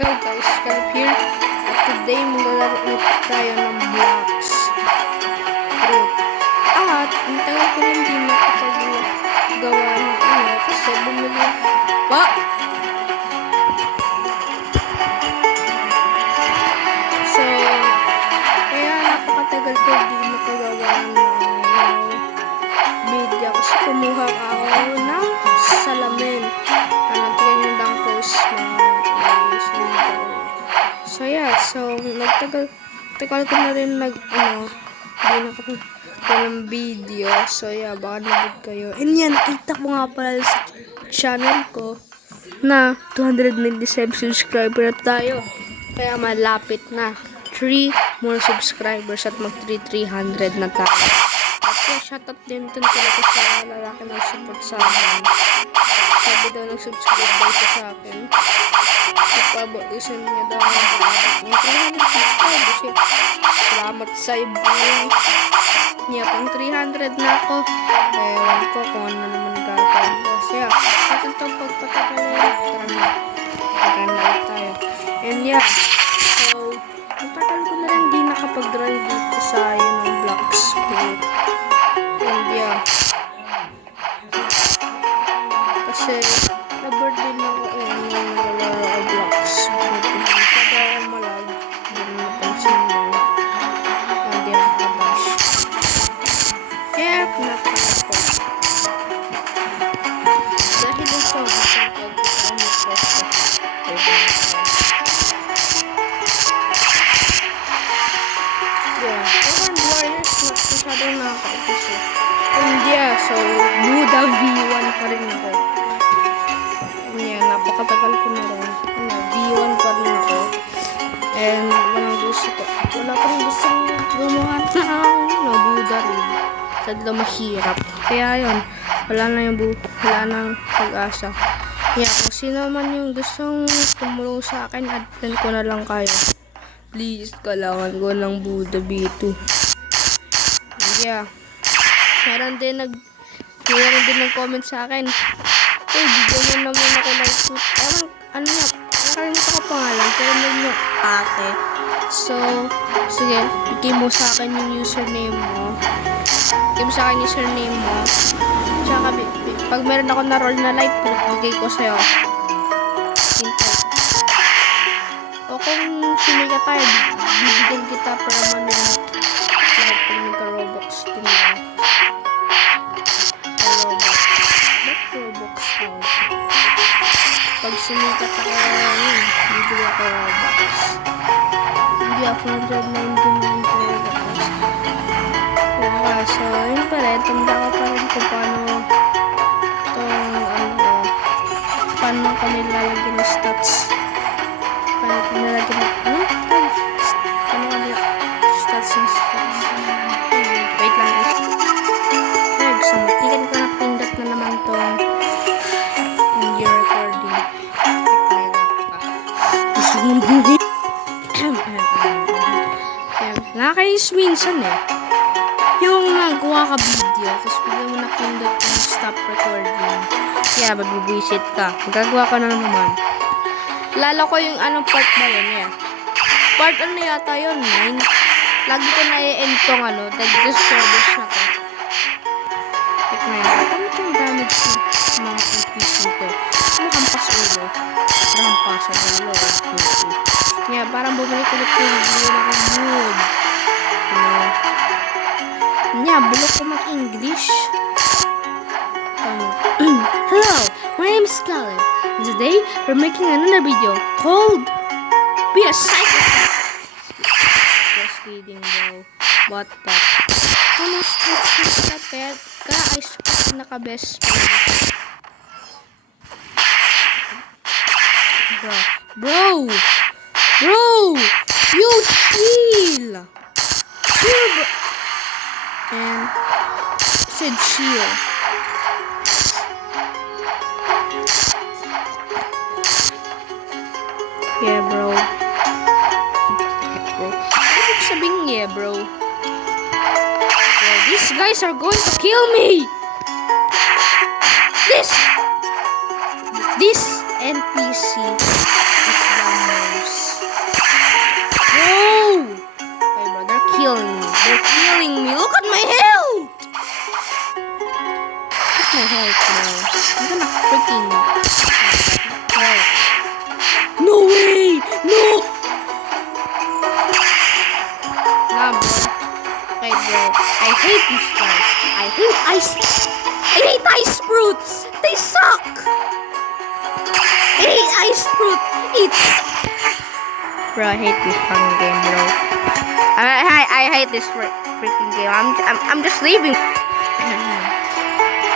Hello guys, Caleb here. At today maglalaro ulit tayo ng blocks. Truth. At ang tagal ko rin din nakapagawa ng kasi bumili pa. So, kaya napakatagal ko din nakagawa ng video kasi kumuha ako ng salamin. Tingnan lang post So yeah, so nagtagal ko na rin hindi nakapagawa ng video. So yeah, baka nabig kayo. And yan, nakita ko nga pala sa channel ko na 297 subscriber na tayo. Kaya malapit na 3 more subscribers at mag 300 na tayo. At yeah, shoutout din talaga sa lalaki na support sa akin. Sabi daw nag-subscribe daw sa akin. Isan niya daw ng 300 subscribers. Salamat sa iba. Niya pang 300 na ako. Ewan ko kung ano naman gagawin ko. So yeah, natin itong pagpatagalin. Tara na tayo. And yeah, so matagal ko na rin di nakapag-drive dito sa ng blocks. And yeah, kasi na-board din ako naglalaro ako blocks. Sabi malag, hindi napansin mo. Hindi ang kabash. Kaya pinapala ko. Dahil ito ang isang pag-gamit ko sa yeah, Oran Warriors masyadong nakaka-episode. And yeah, so Buddha V1 pa rin ako. Yeah, napakatagal ko na rin. V1 pa rin ako. And walang gusto ko. Wala pa rin gusto gumawa ng Buddha rin. Kasi daw mahirap. Kaya yun, wala nang pag-asa. Yeah, kung sino man yung gustong tumulong sa akin, add-friend ko na lang kayo. Please, kailangan ko ng Buddha B2. Yeah. Meron din nag-comment sa akin. Bigyan mo naman ako ng suit. Nakalimutan ko pangalan. Pero naman yung ate. So, sige. Bigay mo sa akin yung username mo. Tsaka, pag meron ako na roll na light, bigay ko sa'yo. O kung sumika tayo, bibigyan kita para manong light pag nagka-Robux. Pag sumikat ako yun, bibili ako Robux. Hindi ako 199 Robux. Okay, so yun pala, tanda ko pa rin kung paano kami lalagyan ng stats. Paano kami stats yung stats. Wait lang guys. So, matigan ko na pindot na naman tong video recording. Nakakainis minsan yung nagawa ka video tapos bigla mo napindot yung stop recording. Kaya mabibisit ka. Magagawa ka na naman. Lalo ko yung anong part ba yun part ano yata yun 9. Lagi ko na i-end tong dahil sa service na to. Tignan yun. Ano itong damage sa mga PC ko? Hampas ulo. Hampas sa ulo. Yeah, parang bumalik ulit yung wala akong mood. Yeah, bulok ko mag-English. Hello, my name is Caleb. And today, we're making another video called Be a Psychopath. Just kidding, bro. What the? Almost sa pet ka ay naka-best friend. Bro, you chill, bro. And I said chill. Yeah, bro. Ano sabing bro? Well, these guys are going to kill me. This NPC is hate these guys. I hate ice fruits. They suck. I hate ice fruit. Bro, I hate this fucking game, bro. I hate this freaking game. I'm just leaving.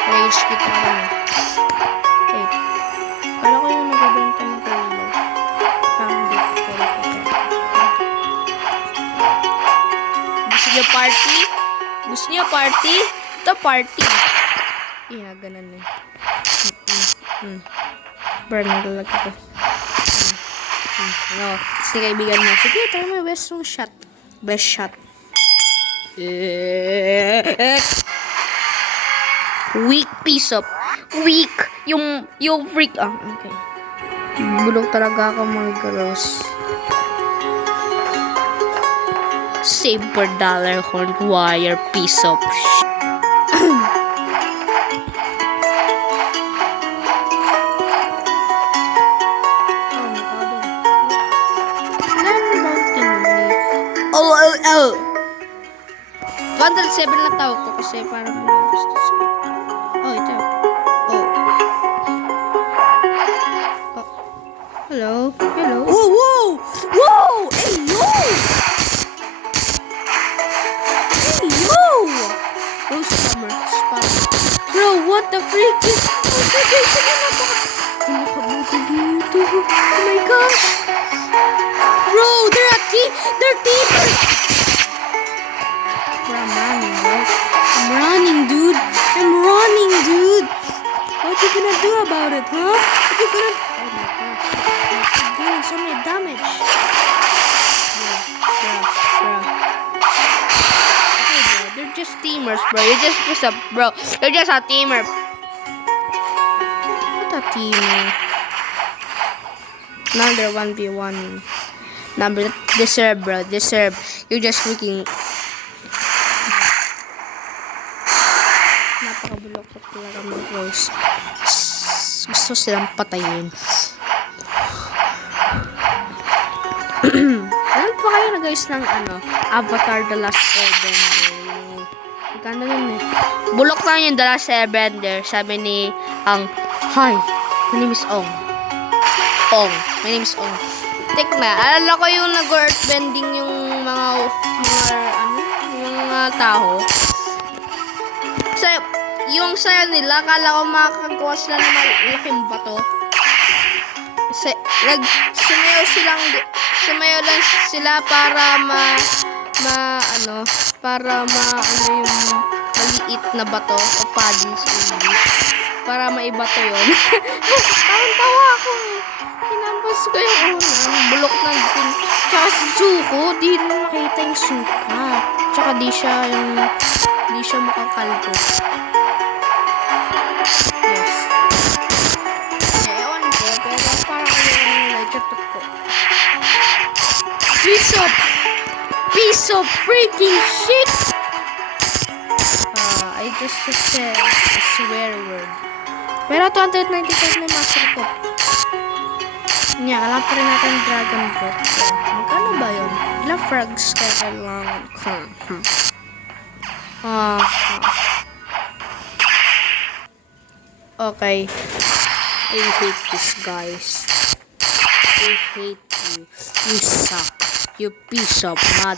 Rage quit na lang. Wait. Kala ko yung nagbebenta ng kailan. Hindi. Gusto niyo party? Gusto niyo party? Ito party. Yeah, ganun eh. Burn na talaga ko. No, kasi kaibigan mo. Sige, try mo yung best shot. Best shot. Weak piece of. Weak. Yung freak. Ah, okay. Bulok talaga ako mga girls. Save per dollar horn wire piece of Oh. 107 na tao ko kasi parang gusto. Oh, ito. Oh. Hello. Oh, whoa! Hey, yo! Those spammers. Bro, what the freak is... Oh my gosh! Bro, they're teamers! Bro, I'm running, bro. I'm running, dude. What you gonna do about it, huh? What you gonna... Oh my gosh. You're doing so many damage. Bro. Okay, bro. They're just teamers, bro. You're just a teamer. What a teamer? Another 1v1. Number deserve, bro. You're just freaking. Napakabulok ko talaga mga bros. Gusto silang patayin. Alam pa kayo na guys ng Avatar The Last Airbender. Magkano yun eh. Bulok lang yung The Last Airbender. Sabi ni hi, my name is Ong. My name is Ong. Tek na, alala ko yung nag-earthbending yung mga tao. Yung saya nila, akala ko makakagawa sila ng malaking bato. Sumayaw lang sila para yung maliit na bato o paddle sa English. Para maibato yun. Tawa ako eh. Hinampas ko yung unang bulok ng din. Tsaka si Zuko, di rin makita yung suka. Tsaka di siya makakalbo. Yes. Ewan ko, pero parang yung legend ko. Piece of freaking shit! I just said a swear word. Pero 295 na master ko. Alam pa rin natin Dragon Boat. Magkano ba yun? Ilang frogs kaya kailangan ko? Okay. I hate this guys. I hate you. You suck. You piece of mud.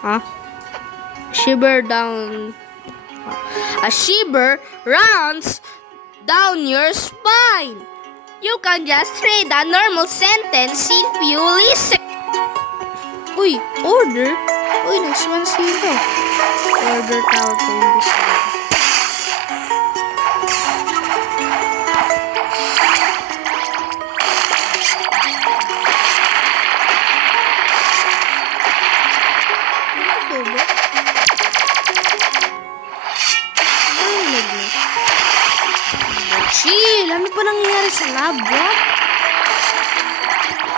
Huh? A shiver runs down your spine. You can just read a normal sentence if you listen. Uy, order? Uy, next one sino? Order tawag ko yung this one. Chill! Ano pa nangyayari sa lab, what?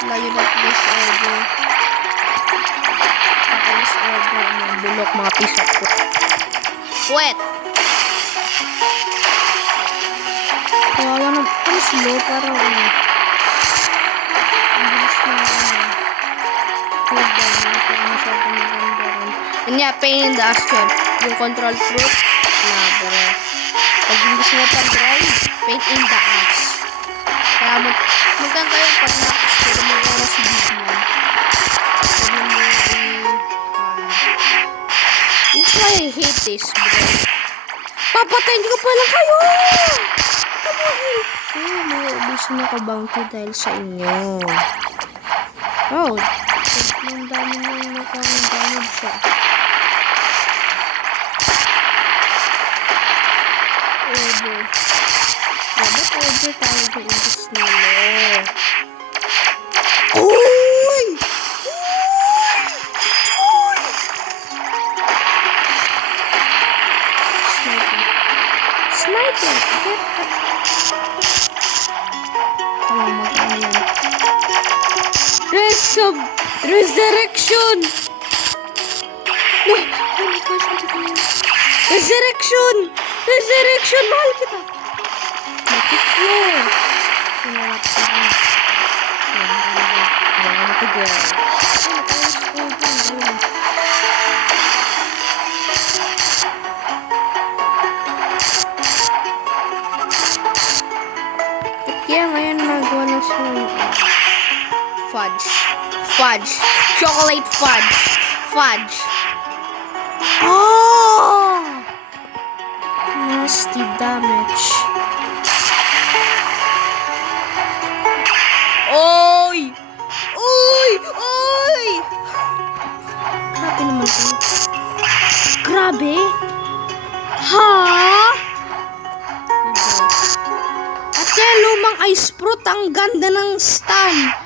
Layo na please order. Please order ng bulok mga piso ko. Wait! Kawawa na. Ano slow? Parang ano. Ang bilis na ano. Hold down. Parang masyadong maganda rin. Yun nga, pain in the ass yun. Yung control fruit, wala, pero pag hindi siya pag-drive, pain in the ass. Kaya magkanta yung pag-nax, pero mo na si Bigman. Pwede mo this is why I hate this, bro. Papatayin ko pa lang kayo! Come on! Oh, mauubusin ako bounty dahil sa inyo. Oh, ang dami nang nakarang damage siya. Over. Dapat over tayo sa intis nila. Uy! Sniper! Tama mag-ano yan. Resurrection! No! Oh my gosh, hindi ko yun. Resurrection! Resurrection! Mahal kita! Nakit floor! Pinarap sa akin. Ayan, matagil. Kaya ngayon magawa na siya fudge. Fudge. Chocolate fudge. Fudge. Oh! Nasty damage. Oy! Oy! Oy! Grabe naman to. Grabe? Ha? Ate, lumang ice fruit. Ang ganda ng stand.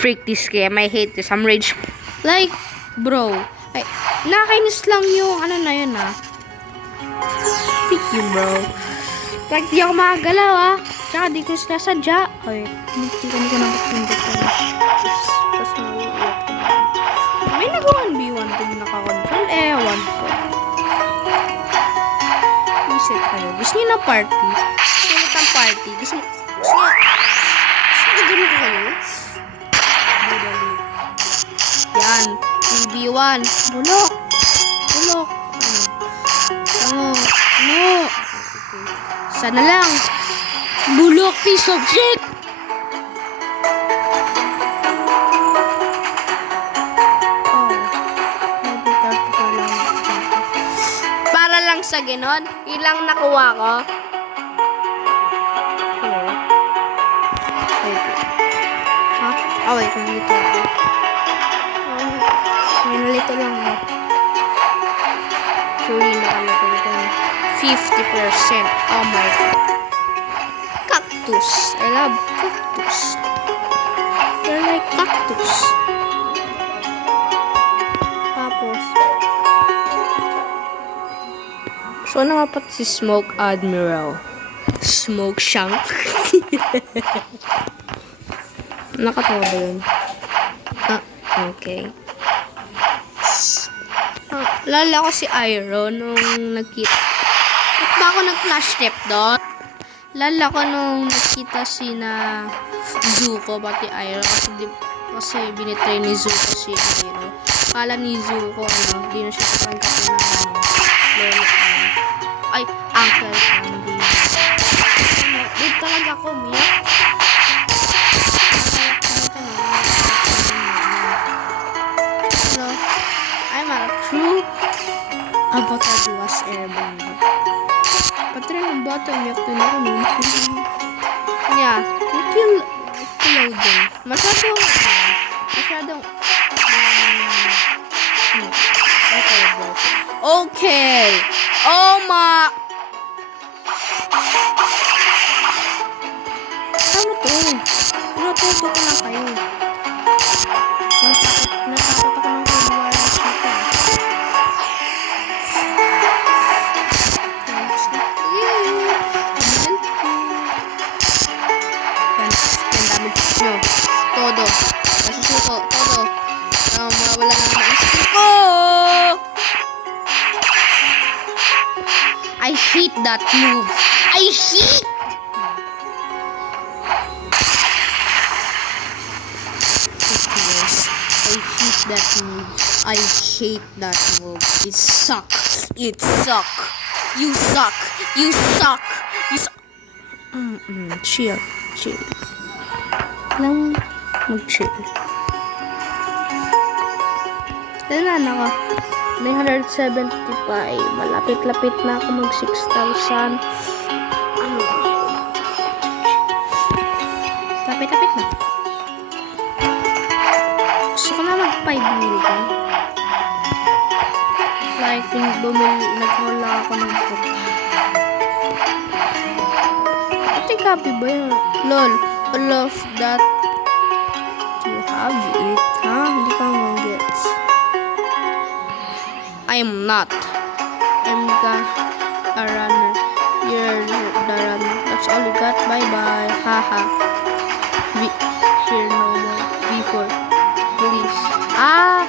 Freak this game. I hate this. I'm rage. Like, bro. Ay, nakakainis lang yung ano na yun ah. Freak you, bro. Like, di ako makagalaw ah. Tsaka di ko sinasadya. Ay, hindi ko nakapindot ko. Tapos nauulat ko. May nagawan B1 din nakakontrol. Ewan ko. Isip kayo. Gusto niyo na party? Gusto niyo na party? Gusto niyo gagawin ko kayo? Yan. BB1. Bulok. Bulok. Ano? Ano? Sana lang. Bulok, piece of shit. Oh. Para lang sa ganon, ilang nakuha ko. Oh. Wait. Ha? Oh, wait. Nandito ako. Nalito lang ako. Truly nakalagay ito. 50%. Oh my god. Cactus. I love cactus. They're like cactus. Tapos. So, nakapat si Smoke Admiral. Smoke Shank. Nakatawa ba yun? Ah, okay. Lala ko si Iron nung nagkita. Ba't ba ako nag-flash step doon? Lala ko nung nagkita si na Zuko pati Iron kasi binitray ni Zuko si Iron. Kala ni Zuko di na siya katanggapin ng lolo. Ay, Uncle Andy. Dito talaga ako, Mia. I'm a true Avatar The Last Airbender. Pati rin ang bata niya ito na ano. Yeah, kill din. Masyadong okay, bro. Okay! Oh my! Ano to? Natuto ko na kayo. Natakot ako ng wireless nito. Todo. Nasusuko. Todo. Mawala na naman isip ko. I hate that move. I hate. that move. I hate that move. It suck. It suck. You suck. You suck. You suck. Chill. Chill. Lang mag-chill. Kailan ako? 975. Malapit-lapit na ako mag 6,000. Lapit-lapit na. Gusto ko na mag 5 million. Like, naghula ako ng food. Ate, copy ba yun? Lol, all of that you have it, ha? Hindi ka mag-gets. I'm not. I'm a runner. You're the runner. That's all you got. Bye-bye. Haha. Here no more. V4. Please. Ah!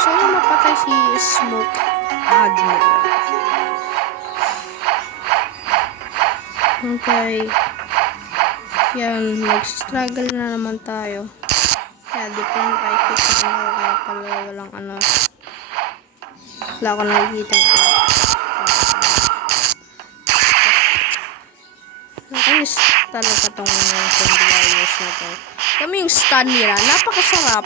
So, mapatay si Smoke Admiral. Okay. Yan, mag-struggle na naman tayo. Kaya, different items na kaya pala walang ano. Wala ko nakikita. Nakamiss talaga tong Condiarius na to. Kami yung stun nila. Napakasarap.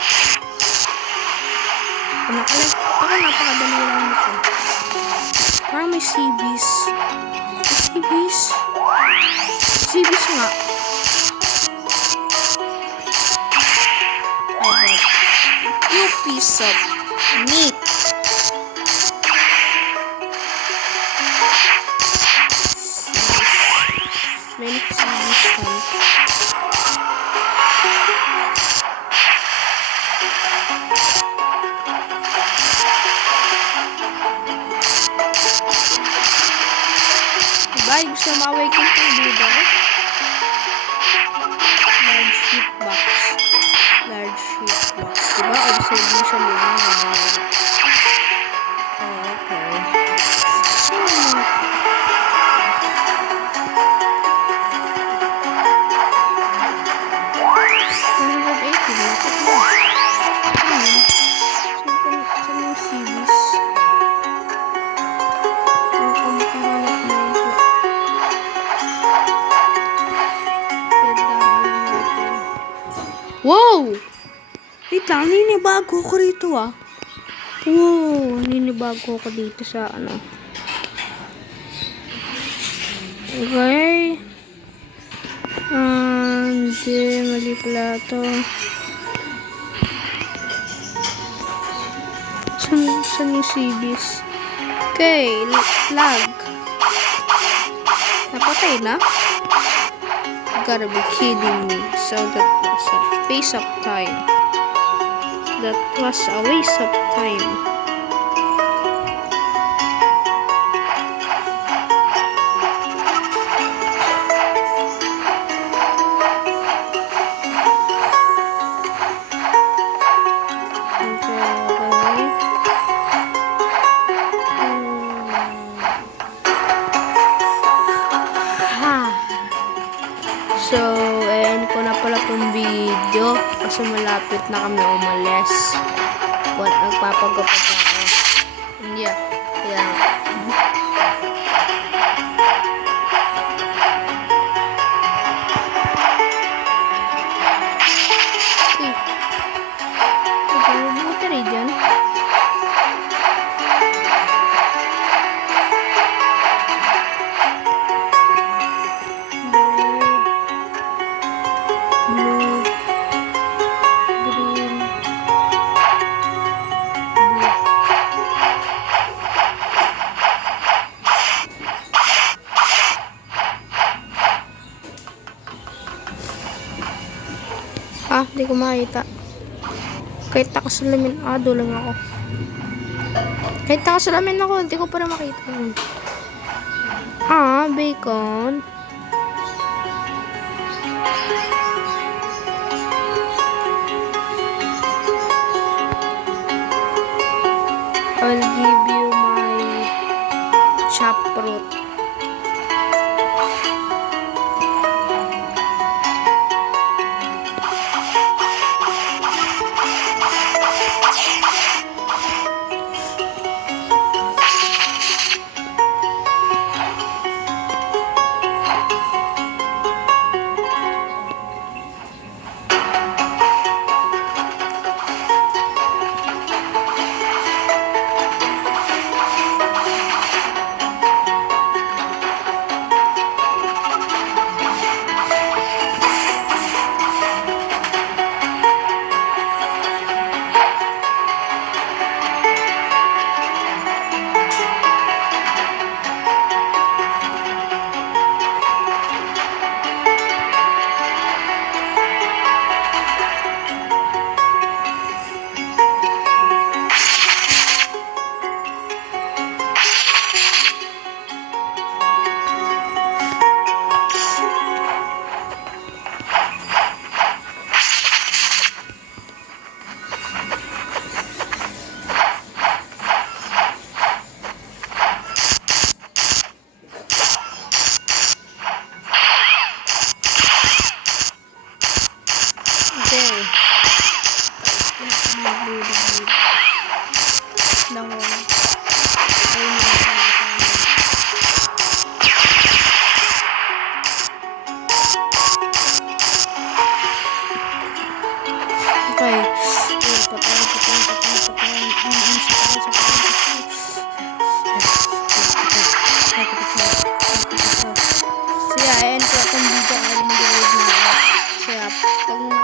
Napakadali lang nito. Parang may CBs. CBs? CBs nga. Oh god. You piece of meat. Many CBs naman. Ay, gusto na ma-awaken kong Buddha ko. Large sheep box. Large sheep box. Diba? Observation yun. Okay. So, 180. Saan yung CBs? Wow! Wait lang, ninibago ko rito ah. Wow, ninibago ko dito sa ano. Okay. Hindi, mali pala ito. Saan yung CBs? Okay, lag. Napatay na? You gotta be kidding me. So that was a waste of time. That was a waste of time. So, end ko na pala itong video kasi malapit na kami umalis. Nagpapagupot ako. Yeah. Buta rin dyan. Hindi ko makita. Kahit nakasalamin, doon lang ako. Kahit nakasalamin ako, hindi ko pa rin makita yun. Ah, bacon. I'll give you my chopped fruit. Okay. Okay. So yeah, ayan po akong video. Ay, mag-ride na ako. So yeah, pag